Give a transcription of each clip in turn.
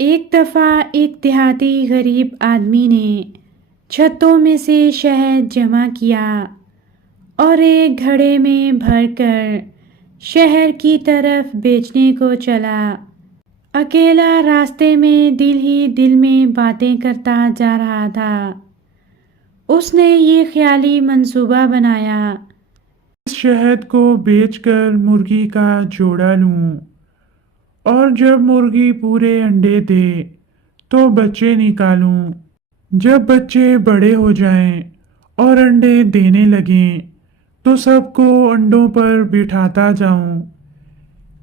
ایک دفعہ ایک دیہاتی غریب آدمی نے چھتوں میں سے شہد جمع کیا اور ایک گھڑے میں بھر کر شہر کی طرف بیچنے کو چلا۔ اکیلا راستے میں دل ہی دل میں باتیں کرتا جا رہا تھا۔ اس نے یہ خیالی منصوبہ بنایا، اس شہد کو بیچ کر مرغی کا جوڑا لوں، اور جب مرغی پورے انڈے دے تو بچے نکالوں۔ جب بچے بڑے ہو جائیں اور انڈے دینے لگیں تو سب کو انڈوں پر بٹھاتا جاؤں۔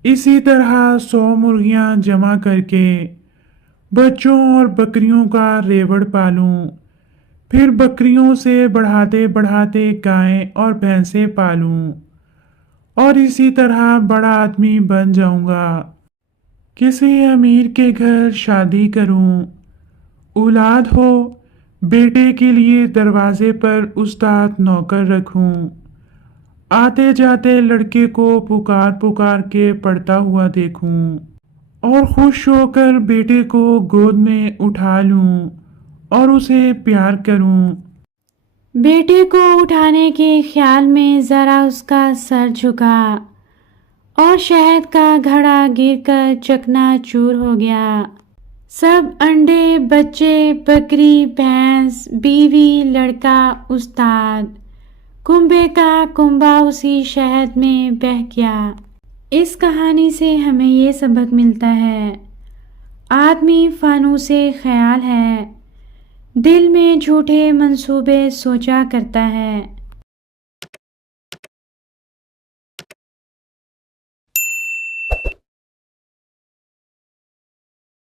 اسی طرح 100 مرغیاں جمع کر کے بچوں اور بکریوں کا ریوڑ پالوں۔ پھر بکریوں سے بڑھاتے بڑھاتے گائیں اور بھینسیں پالوں، اور اسی طرح بڑا آدمی بن جاؤں گا۔ کسی امیر کے گھر شادی کروں، اولاد ہو، بیٹے کے لیے دروازے پر استاد نوکر رکھوں، آتے جاتے لڑکے کو پکار پکار کے پڑھتا ہوا دیکھوں، اور خوش ہو کر بیٹے کو گود میں اٹھا لوں اور اسے پیار کروں۔ بیٹے کو اٹھانے کے خیال میں ذرا اس کا سر جھکا اور شہد کا گھڑا گر کر چکنا چور ہو گیا۔ سب انڈے، بچے، بکری، بھینس، بیوی، لڑکا، استاد، کنبے کا کنبا اسی شہد میں بہہ گیا۔ اس کہانی سے ہمیں یہ سبق ملتا ہے، آدمی فانوس خیال ہے، دل میں جھوٹے منصوبے سوچا کرتا ہے۔